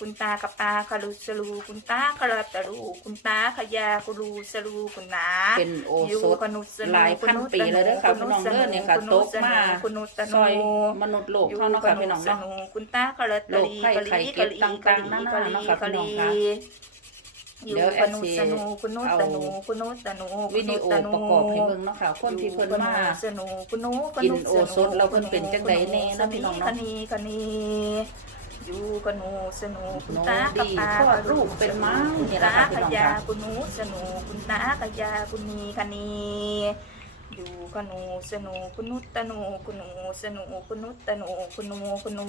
คุณตากับตาคารุสลูคุณตาคาราตะลูคุณตาขยากุลูสลูคุณนาเป็นโออยู่สถคนุสลูหลายพันปีเลยเด้อค่ะพี่น้องเด้อเนี่ยค่ะตกมาคุณนุสซนูอยมนุษย์โลกเท่านั้นค่ะพี่น้องเนาะคุณตาคาราตะลีโรคไข้ไข้เจ็บต่างๆนานาเนาะค่ะพี่น้องค่ะอยู่เดี๋ยวคแอดนุสิสนูคุณนุสนูคุณนุสนูวิดีโอประกอบให้เบิ่งเนาะค่ะคนที่เพิ่นมาสนูคุณนุกินโอสถแล้วเพิ่นเป็นจังใดแน่นะพี่น้องเนาะคณีคณี อยู่กับหนูสนูคุณหนูตากับดีตาคลอดลูกเป็นม้านี่แหละค่ะพี่ขน้องยาค่ะคุณหนูสนูคุณตาขยาคุณนีคณี อยู่กับหนูสนูคุณนุตตะหนูคุณหนูสนูคุณนุตตะหนูคุณหนูคุณหนู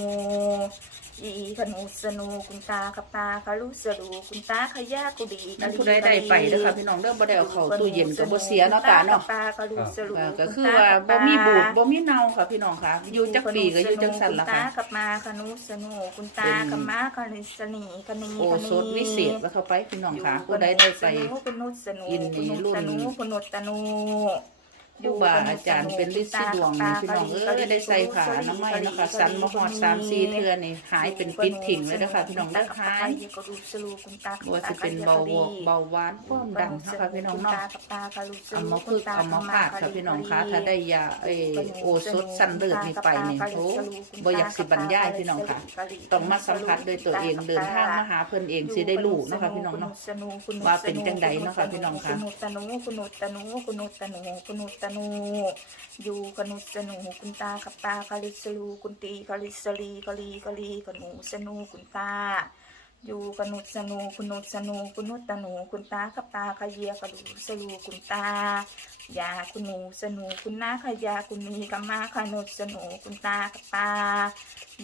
อีขนูสนูคุณตากับตาคารุสรูคุณตาขยากุดีนั่นผู้ใดได้ไปเด้อค่ะพี่น้องเด้อบ่ได้เอาเข้าตู้เย็นก็บ่เสียเนาะตาเนาะตาคารุสรูอ่าก็คือว่าบ่มีบูดบ่มีเน่าค่ะพี่น้องค่ะอยู่จักปีก็อยู่จังซั่นล่ะค่ะณตากับมาคนุสนูคุณตากับมาคณิสนีคณีโอสถวิเศษว่าเข้าไปพี่น้องค่ะผู้ใดได้ไปคุณนุสนูยินดีรุ่นคุณนุคุณนุตนู ครูบาอาจารย์เป็นฤทธิ์สีดวงนี่พี่น้องเอ้ยได้ใส่ผ้าอนามัยเนาะค่ะสันมาฮอด3 4เทื่อนี่หายเป็นปิดทิ้งเลยเด้อค่ะพี่น้องเด้อหายก็รู้สลูคุณตาว่าสิเป็นเบาหวานเบาหวานความดันเนาะค่ะพี่น้องเนาะกับตาคารุสเอามาพึกษ์เอามาพาดค่ะพี่น้องคะถ้าได้ยาเออโอสถสั้นเลือดนี่ไปนี่โอ้บ่อยากสิบรรยายพี่น้องค่ะต้องมาสัมผัสด้วยตัวเองเดินทางมาหาเพิ่นเองสิได้รู้เนาะค่ะพี่น้องเนาะว่าเป็นจังใดเนาะค่ะพี่น้องค่ะคุณนุตนูอยู่กนุสนูคุณตากับตาคาลิสลูคุณตีคาลิสลีคาลีคาลีกนูสนูคุณตา อยู่กนุสนูคุณนุสนูคุณนุตนูคุณตากับตาขยียกดูสลูคุณตายาคุณหนูสนูคุณนาขยาคุณนีกัมมาขนุสนูคุณตากับตา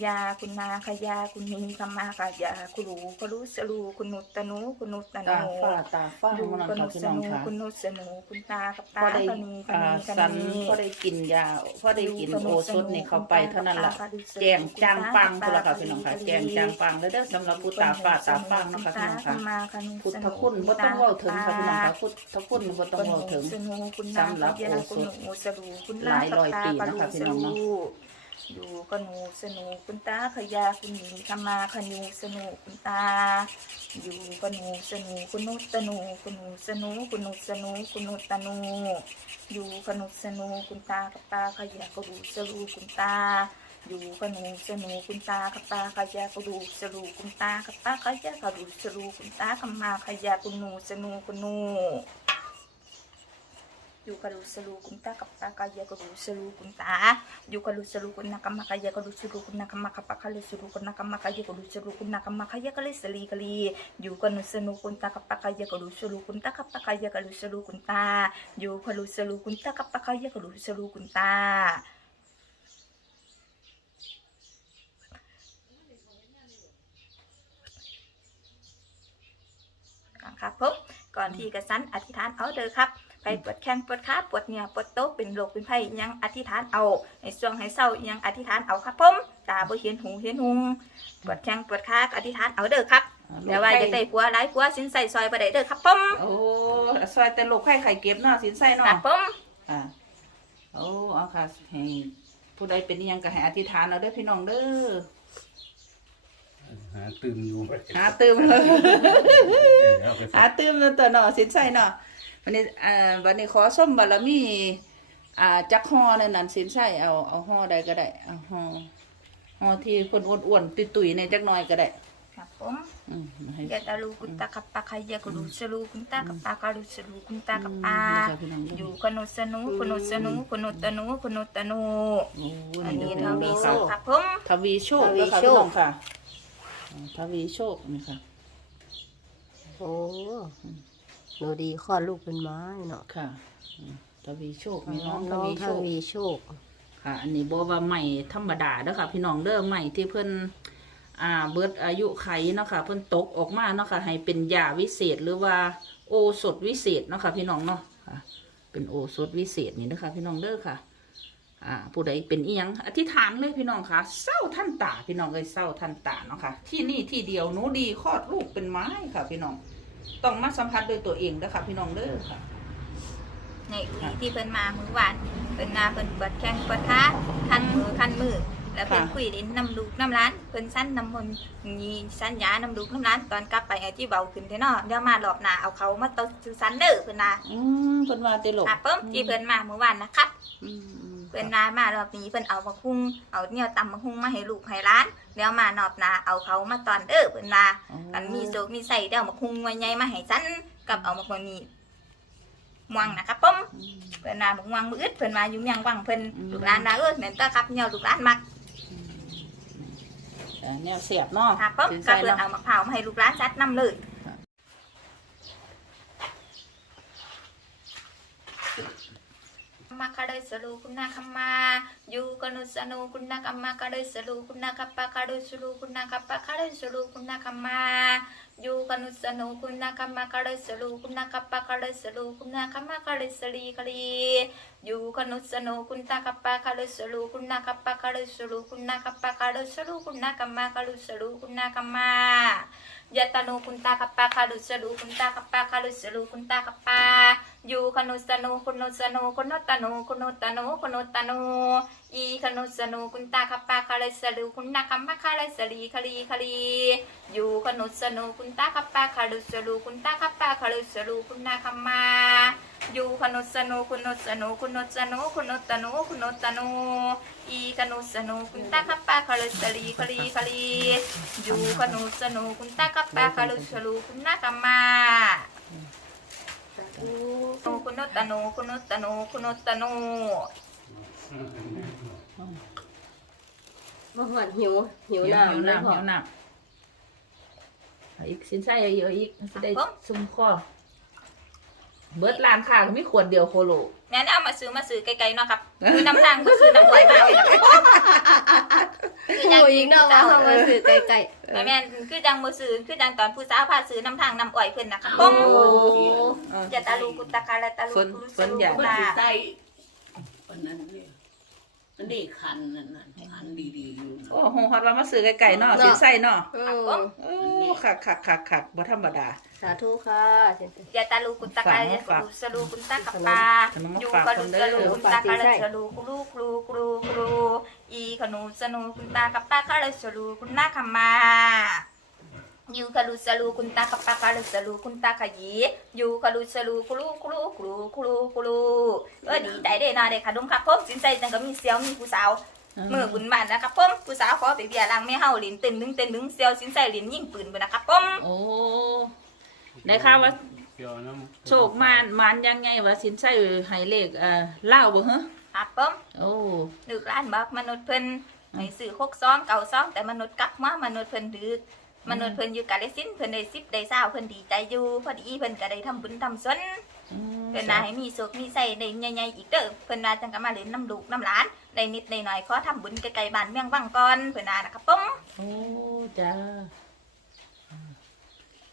ยาคุณนาขยาคุณนีกัมมาขยาคุณรู้ก็รู้สลูคุณนุตนูคุณนุตตนูฟ้าตาฟ้าอยู่กค่ะนุตสนูคุณนุสนูคุณตากับตาอได้คณีคอ่าณีคสันณีพอได้กินยาพอได้กินโอสถนี่เข้าไปเท่านั้นแหละแจงจางปังพุ่นล่ะค่ะพี่น้องค่ะแจงจางปังเด้อเด้อสำหรับผู้ตาฟ้าตาฟังเนาะค่ะพี่น้องค่ะพุทธคุณบ่ต้องเว้าถึงค่ะพี่น้องค่ะพุทธคุณบ่ต้องเว้าถึงสำหรับโอสถหลายร้อยปีนะคะพี่น้องเนาะอยู่กนูสนูคุณตาขยาคุณหนีขมาขยูสนูคุณตา อยู่กนูสนูคุณนุตนูคุณนูสนูคุณนุสนูคุณนุตนูอยู่กนุสนูคุณตากับตาขยากรูสลูคุณตา อยู่กันูสนูคุณตากับตาขยากระดูสลูคุณตากับตาขยากระดูสลูคุณตาขมาขยาคุณหนูสนูคุณหนูอยู่กับลูสลูคุณตากับตากายกับลูสลูคุณตาอยู่กับลูสลูคุณนักมาคายกับลูสลูคุณนักมาคับคาลสลูคุณนักมาคายกับลูสลูคุณนักมาคายกับลิสลีกลีอยู่กับลูสลูคุณตากับคายกับลูสลูคุณตากับคายกับลูสลูคุณตาอยู่กับลูสลูคุณตากับคายกับลูสลูคุณตา ครับผมก่อนที่กระสันอธิษฐานเอาเด้อครับ ไปปวดแข้งปวดขาปวดเหนียวปวดโต๊ะเป็นโรคเป็นไข้อิหยังอธิษฐานเอาในช่วงให้เศร้าอิหยังอธิษฐานเอาครับผมตาบ่เห็นหูเห็นหุงปวดแข้งปวดขาก็อธิษฐานเอาเด้อครับแต่ว่าจะได้ผัวหลายผัวสินใส่ซอยบ่ได้เด้อครับผมโอ้ซอยแต่ลูกไข่ไข่เก็บเนาะสินไส้คเนาะรับผมอ่าโอ้เอาค่ะให้ผู้ใดเป็นอิหยังก็ให้อธิษฐานเอาเด้อพี่น้องเด้อ หาตื่มอยู่หาตื่มเลย เอาไปหาตื่มตัวเนาะสินไส้เนาะวันนี้อ่าวันนี้ขอส้มบารมีอ่าจักห่อนั่นนั่นสินไส้เอาเอาห่อใดก็ได้เอาห่อห่อที่เพิ่นอ้วนๆตุยๆในจักหน่อยก็ได้ ครับผมอืมให้ยะตาลูกุนตากับปาคายะกุลุสลูกุนตากับปากาลุสลูกุนตากับปาค่ะพี่น้องเด้อยู่กนุสนูกนุสนูกนุตนูกนุตนูโอ้อันนี้เด้ทอวีพี่โซน้องค่ะครับผม ทวีโชคทวีนะคะโชพี่คน้องค่ะ อ่าทวีโชคนี่ค่ะ โอ้หนูดีคลอดลูกเป็นไม้เนาะค่ะอืมทวีโชคมีน้องทน้องวีทโชควีโชค ค่ะ อันนี้บอกว่าใหม่ธรรมดาเด้อค่ะ พี่น้องเด้อใหม่ที่เพิ่นอ่าเบิดอายุไขเนาะค่ะ เพิ่นตกออกมาเนาะค่ะ ให้เป็นยาวิเศษหรือว่าโอสถวิเศษเนาะค่ะ พี่น้องเนาะค่ะเป็นโอสถวิเศษนี่นะคะพี่น้องเด้อค่ะ อ่าผู้ใดเป็นอีหยังอธิษฐานเลยพี่น้องค่ะเศร้าท่านตาพี่น้องเอ้ยเศร้าท่านตาเนาะค่ะ ที่นี่ที่เดียวหนูดีคลอดลูกเป็นไม้ค่ะ พี่น้องต้องมาสัมผัสด้วยตัวเองเด้อค่ะพี่น้องเด้อค่ะนี่ที่เพิ่นมามือวานเพิ่นมาเพิ่นปวดแข้งปวดขาคันมือคันมือแล้วเพิ่นค่ะ คุยเล่นน้ำลูกน้ำร้านเพิ่นสั้นน้ำมันมีสัญญาน้ำลูกน้ำร้านตอนกลับไปไอ้ที่เบาขึ้นเด้อเนาะเดี๋ยวมารอบหน้าเอาเขามาตสุสันเด้อเพิ่นน่ะอืมเพิ่นว่าติลูกอะเพิ่มที่เพิ่นมาเมื่อวานนะครับอืมอืม เพิ่นนามารอบนี้เพิ่นเอามาคุ้งเอาเนี่ยตำมาคุ้งมาให้ลูกให้ร้านเดี๋ยวมารอบหน้าเอาเขามาตอนเด้อเพิ่นว่าอ๋ออันมีโซกมีใส่เดี๋ยวมาคุ้งไว้ใหญ่มาให้สันกับเอามาคนนี้ม่วงนะครับผมอืมเพิ่นว่าบ่ม่วงมืออึดเพิ่นว่าอยู่เมียงวังเพิ่นอืมลูกหลานว่าเออแม่นตาครับเนี่ยลูกหลานมักเอ่อแนวเสียบเนาะครับผมสินก็ใส่เพิ่นเนาะเอามะพร้าวมาให้ลูกหลานซัดน้ำเลย มาคาเดสลูคุณนาคมาอยู่กนุสนุคุณนาคมาคาเดสลูคุณนาคปะคาเดสลูคุณนาคปะคาเดสลูคุณนาคมาอยู่กนุสนุคุณนาคมาคาเดสลูคุณนาคปะคาเดสลูคุณนาคมาคาเดสลีคลีอยู่กนุสนุคุณตาคปะคารุสลูคุณนาคัปปะคารุสลูคุณนาคัปปะคารุสลูคุณนาคัมมาคารุสลูคุณนาคัมมายะตานุคุณตาคปะคารุสลูคุณตาคปะคารุสลูคุณตาคปะ ยู่กนุสนุคุณนุสนุคุณนุตนุคุณนุตนุคุณนุตนุอีกนุสนุคุณตาคัปปะคารุสลูคุณนาคัมมาคารุสลีคลีคลียู่กนุสนุคุณตาคัปปะคารุสลูคุณตาคัปปะคารุสลูคุณนาคัมมายู่คนุสนุคุนุสนุคุนุสนุคุนุตนุคุนุตนุอีคนุสนุคุณตาคัปปะคารุสลีคลีคลียู่คนุสนุคุณตาคัปปะคารุสลูคุณนาคัมมา คุนุตนุคุนุตนุคุนุตนุบ่หวดหิวหิวหิวน้ำหิวเลยน้ำพ่อหิวน้ำเอาอีกสินใส่เยอะอีกมันสิได้ซุ่มคอ เบิดร้านค้าก็มีขวดเดียวโคโลแม่นเอามาซื้อมาซื้อไกลๆเนาะครับคือน้ำทางก็ซื้อน้ำไหลมาเลยนะครับคือจังโอ้ยอีกเนาะว่าเขามาซื้อไก่แม่แม่นคือจังมือซื้อคือจังตอนผู้สาวพาซื้อน้ำทางน้ำอ้อยเพิ่นนะครับๆผโอ้มเอออย่าตาลูกุตตะกาละตาลูฝนกุลุฝนอยากกุมันลาสิได้วันนั้นเนี่ย มันได้คันนั่นน่ะคันดีๆอยู่นะโอ้โหฮอดว่ามาซื้อไก่ๆเนาะสินใส่เนาะเอครับอผมโอ้คักคักคักคักบ่ธรรมดา สาธุค่ะเช่นอย่าตาลูกุตตะกาฝากอย่าฝากกุสลูกุตตะกับปาขนมมาอยู่ฝากกะลุคนเด้สอลูกุตตะกาละสลูกุลูกลูกลูกลูอีขนูสนูกุตตะกับปาคาละสลูกุนาคามาอ ยู่กะลุสลูกุตตะกับปาคาละสลูกุตตะขยีอยู่กะลุสลูกุลูกลูกลูกลูกลูเออดีใจเด้นะเด้ค่ะดงครับผมสินใจจังก็มีเสียวมีผู้สาวมือบุญบานนะครับผมผู้สาวขอไปเบียร์ลังไม่เฮาหลินเต็มดึงเต็มดึงเซียวสินใส่หลินยิงปืนไปนะครับผมโอ้ได้ข่าวว่าเกี่ยวน้ำโชคมานมานยังไงว่าสินใส่ให้เลขเอ่อเล่าวบ่ฮะครับผมโอ้นึกร้านบอกมนุษย์เพิ่นให้ซื้อหกซองเก่าซองแต่มนุษย์กลับมามนุษย์เพิ่นดึก มนุษย์เพิ่นอยู่กาลสินธุ์เพิ่นได้สิบได้เศร้าเพิ่นดีใจอยู่พอดีเพิ่นก็ได้ทำบุญทำสนอืมเพิ่นน่าให้มีสุขมีใส่ได้ใหญ่ๆอีกเด้อเพิ่นน่าจังก็มาเล่นน้ำลูกน้ำหลานได้นิดได้หน่อยขอทำบุญไกลๆบ้านเมืองวังก่อนเพิ่นน่านะครับผมโอ้จ้า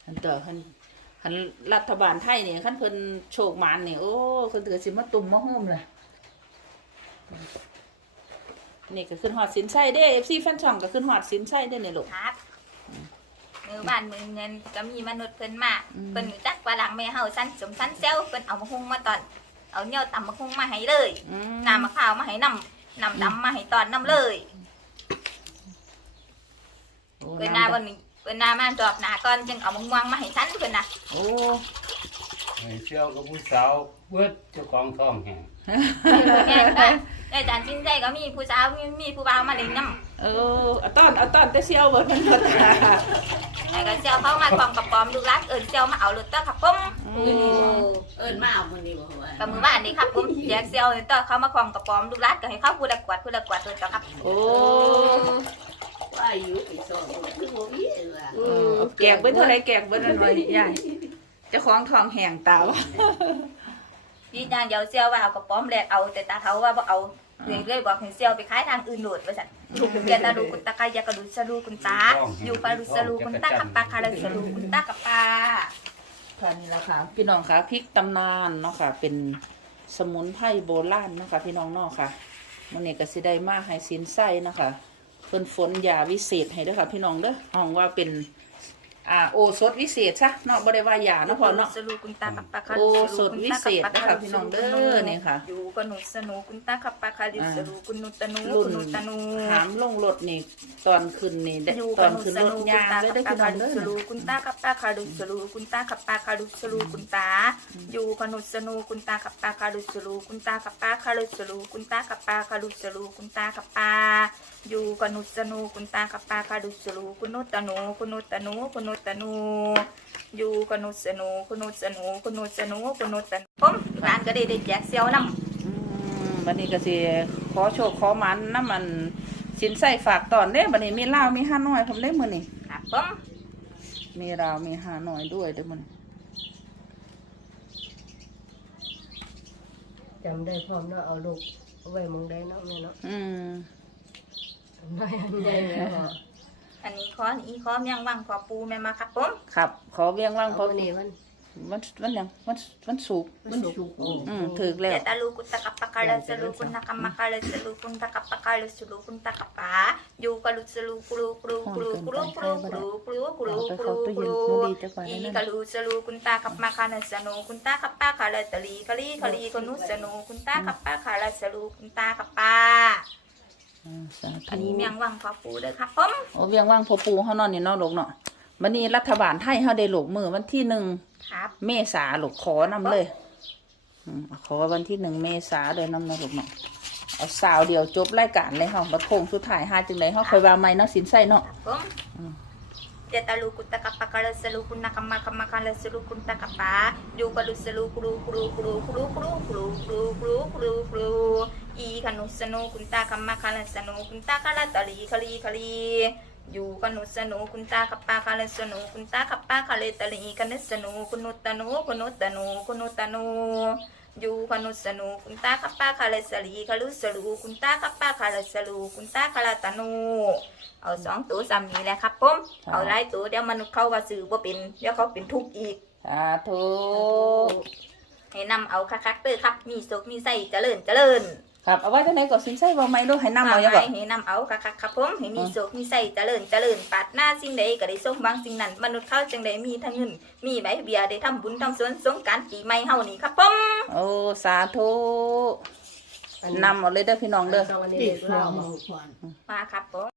อันต่อคันคันรัฐบาลไทยเนี่ยคันเพิ่นโชคมานเนี่ยโอ้เพิ่นถือสิมาตุ่มมาโฮมเลยนี่ก็ขึ้นฮอดสินไส้เด้ FC แฟนช่องก็ขึ้นฮอดสินไส้เด้เนี่ยลูกครับ มือบ้านมือเงินก็มีมนุษย์เพิ่นมาอืม เพิ่นรู้จักว่าหลังแม่เฮาสั้นสมสั้นเซลเพิ่นเอามาหุงมาตอน เอาเหนียวตำมาหุงมาให้เลยอืมน้ำมะพร้าวมาให้น้ำน้ำดำมาให้ตอนน้ำเลยโอ้เพิ่นนาวันนี้เพิ่นนามาดอกหนาก่อนจึงเอามะม่วงมาให้สั้นเพิ่นน่ะโอ้ให้เชี่ยวกับผู้สาวเบิดเจ้าของท้องแห่งแม่นบ่อาจารย์ชินใจก็มีผู้สาวมีมีผู้บ่าวมาเล่นน้ำเออเอาต้อนเอาต้อนแต่เซียวเบิดมันเบิด แล้วก็เซลเขามาความกับปอมดูรักเอิ้นเซลมาเอารถเตอร์ครับผมอืโอ้มเอิ้นมาเอาคนนี้บ่ว่ากับมือบ้านนี่ครับผมแจกเซลเตอร์เขามาความกับปอมดูรักก็ให้เขาผู้ละกวาดผู้ละกวาดตัวเจ้าครับโอ้ว่าอายุไอ้สองคือบ่มีว่าอืเอมอแกงเบิ้เท่าไรแกงเบิ้นั่นไว้ยายเจ้าของทองแห้งตาวะพี่นางเดี๋ยวเซลว่าเอากับปอมแลกเอาแต่ตาเขาว่าบ่เอา เลยเลยบอกให้เซลไปขายทางอื่นโหลดว่าซั่นเกตาลูกุตตะกายากระดุสลูกุนตา อยู่ปารุสลูกุนตากับปาคาราสลูกุนตากับปาค่ะนี่แหละค่ะพี่น้องค่ะพริกตำนานเนาะค่ะ เป็นสมุนไพรโบราณเนาะค่ะพี่น้องเนาะค่ะมันนี่ก็สิได้มาให้สินไส้เนาะค่ะเพิ่นฝนยาวิเศษให้เด้อค่ะ พี่น้องเด้อห้องว่าเป็น อ่าโอสถวิเศษซะเนาะบ่ได้ว่ายาเนาะพ่อเนาะสลูกุนตากับปลาคาโอสถวิเศษนะคะพี่น้องเด้อนี่ค่ะ อยู่กับหนุสนุกุนตากับปลาคาริสลูกุนุตนูรุ่นกุนุตนูหามลงรถนี่ตอนขึ้นนี่ได้อยู่ตกัอบนหนุขึ้นสรนุถกุนยางตาเลยกับได้อปลาพี่น้องคาริเด้อสลูกุนตากับปลาคาริสลูกุนตากับปลาคาริสลูกุนตา อยู่กับหนุสนุกุนตากับปลาคาริสลูกุนตากับปลาคาริสลูกุนตากับปลาคาริสลูกุนตากับปลาอยู่กับหนุสนุกุนตากับปลาคาริสลูกุนุตนูกุนุตนูกุนุตนูอยู่กับหนุสนุกุนุสนุกุนุสนุกุนุตนูผมร้านก็ได้ได้แจกเซียวน้ำอืมบัดนี้ก็สิขอโชคขอหมันน้ำมันสินใส่ฝากตอนเด้บัดนี้มีลาวมีห้าน้อยผมได้มื้อนี้ครับผมมีลาวมีห้าน้อยด้วยเด้อมื้อนี้จำได้พร้อมเนาะเอาลูกเอาไว้หมองได้เนาะแม่เนาะอืม น้อยอันใหญ่แล้วก็ อันนี้ขออันนี้ขอเมียงวังขอปูแม่มาครับผมครับ ขอเวียงว่างเอาพอวันนี้มันวันวันหยังวันวันศุกร์มันสุกโอ้อืมถึกแล้วเดตาลูกุตะกับปะกาลสลูกุนตะกัมมะกาลสลูกุนตะกับปะกาลสลูกุนตะกับปาอยู่กะลุสลูกรูกรูกรูกรูกรูกรูกรูกรูกรูกรูอีกะลุสลูกุนตะกับมะกาลสนูกุนตะกับปะกาลตะลีกะลีกะลีกะนุสนูกุนตะกับปะกาลสลูกุนตะกับปา อ่าสาธุอันนี้เมียงวังขอปูเด้อครับผมโอ้เวียงว่างพอปูเฮาเนอนนี่เนาะลูกเนาะบัดนี้รัฐบาลไทยเฮาได้ลูกมือวันที่หนึ่ง ครับเมษาลูกขอนำเลยอืมขอวันที่หนึ่งเมษาเลยนำเนาะลูกเนาะเอาสาวเดียวจบรายการเลยเฮาบัดโค้งสุดท้ายหาจังไดเฮาค่อยว่าใหม่เนาะสินใส่เนาะ ครับผมเดตาลูกุตะกับปะกาลสลูกุนตะกัมมะกัมมะกาลสลูกุนตะกับปาอยู่กะลุสลูกรูกรูกรูกรูกรูกรูกรูกรูกรูกรู อีขนุสนุกุนตาคัมมาคาลสนุกุนตาคาลตะลีคลีคลีอยู่ขนุสนุกุนตาคัปปาคาลสนุกุนตาคัปปาคาเลตะลีคนุสนุกุนุตนุกุนุตนุกุนุตนุอยู่ขนุสนุกุนตาคัปปาคาลสลีคาลุสลูกุนตาคัปปาคาลสลูกุนตาคาลตนุเอาสองตัวสามีแหละครับผมเอาหลายตัวเดี๋ยวมนุษย์เข้าว่าซื้อว่าเป็นเดี๋ยวเขาเป็นทุกข์อีกสาธุให้นำเอาคักๆเตอร์ครับ มีสุขมีใส่เจริญเจริญ ครับเอาไว้จังไดก็สินใส่ว่าใหม่ลูกให้นำเอายังบ่ให้นำเอาค่ะค่ะครับผมให้มีโศกมีใส่เจริญเจริญปัดหน้าสิ่งใดก็ได้สมหวังสิ่งนั้นมนุษย์เข้าจังใดมีทั้งเงินมีใบเบียร์ได้ทำบุญทำสวนสงกรารปีใหม่เฮานี่ครับผมโอ้สาธุนำเอาเลยเด้อพี่น้องเด้อ สองอันนี้ปีเด็กสอเรางหมู่ก่อน มาครับผม